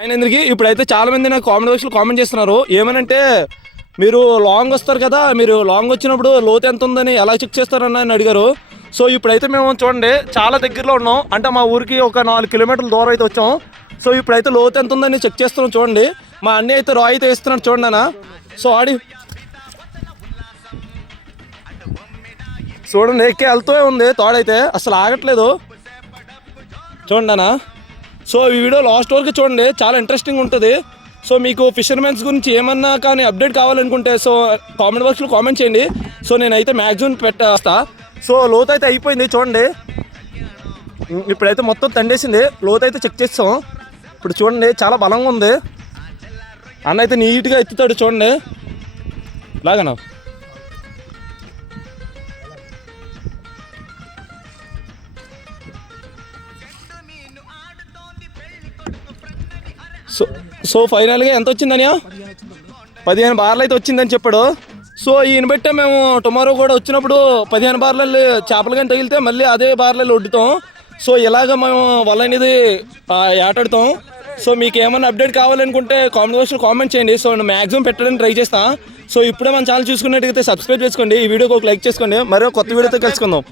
అయినందుకు ఇప్పుడైతే చాలా మంది నాకు కామెంట్ బాక్స్లో కామెంట్ చేస్తున్నారు ఏమనంటే మీరు లాంగ్ వస్తారు కదా, మీరు లాంగ్ వచ్చినప్పుడు లోతు ఎంత ఉందని ఎలా చెక్ చేస్తారని అని అడిగారు. సో ఇప్పుడైతే మేము చూడండి చాలా దగ్గరలో ఉన్నాం, అంటే మా ఊరికి ఒక 4 కిలోమీటర్ల దూరం అయితే వచ్చాం. సో ఇప్పుడైతే లోతు ఎంత ఉందని చెక్ చేస్తున్నాం. చూడండి మా అన్నీ అయితే రాయి అయితే వేస్తున్నాడు చూడండి అన్న. సో చూడండి ఎక్కి వెళ్తూ ఉంది, తోడైతే అసలు ఆగట్లేదు చూడండి అన్న. సో ఈ వీడియో లాస్ట్ వరకు చూడండి, చాలా ఇంట్రెస్టింగ్ ఉంటుంది. సో మీకు ఫిషర్మెన్స్ గురించి ఏమన్నా కానీ అప్డేట్ కావాలనుకుంటే సో కామెంట్ బాక్స్లో కామెంట్ చేయండి. సో నేనైతే మ్యాక్సిమం పెట్టేస్తా. సో లోతు అయితే అయిపోయింది చూడండి, ఇప్పుడైతే మొత్తం తండేసింది. లోతు అయితే చెక్ చేస్తాం. ఇప్పుడు చూడండి చాలా బలంగా ఉంది. అన్న అయితే నీట్గా ఎత్తుతాడు చూడండి లాగనా. సో ఫైనల్గా ఎంత వచ్చిందని 15 బార్లు అయితే వచ్చిందని చెప్పాడు. సో ఈయన బట్టే మేము టుమారో కూడా వచ్చినప్పుడు 15 బార్లు చేపలు కానీ తగిలితే మళ్ళీ అదే బార్లలో వడ్డుతాం. సో ఇలాగ మేము వల అనేది ఏటాడుతాం. సో మీకు ఏమైనా అప్డేట్ కావాలనుకుంటే కామెంట్ బాక్స్లో కామెంట్ చేయండి. సో నేను మ్యాక్సిమం పెట్టడానికి ట్రై చేస్తాను. సో ఇప్పుడే మన ఛానల్ చూసుకున్నట్టయితే సబ్స్క్రైబ్ చేసుకోండి, ఈ వీడియోకి ఒక లైక్ చేసుకోండి. మరో కొత్త వీడియోతో కలుసుకుందాం.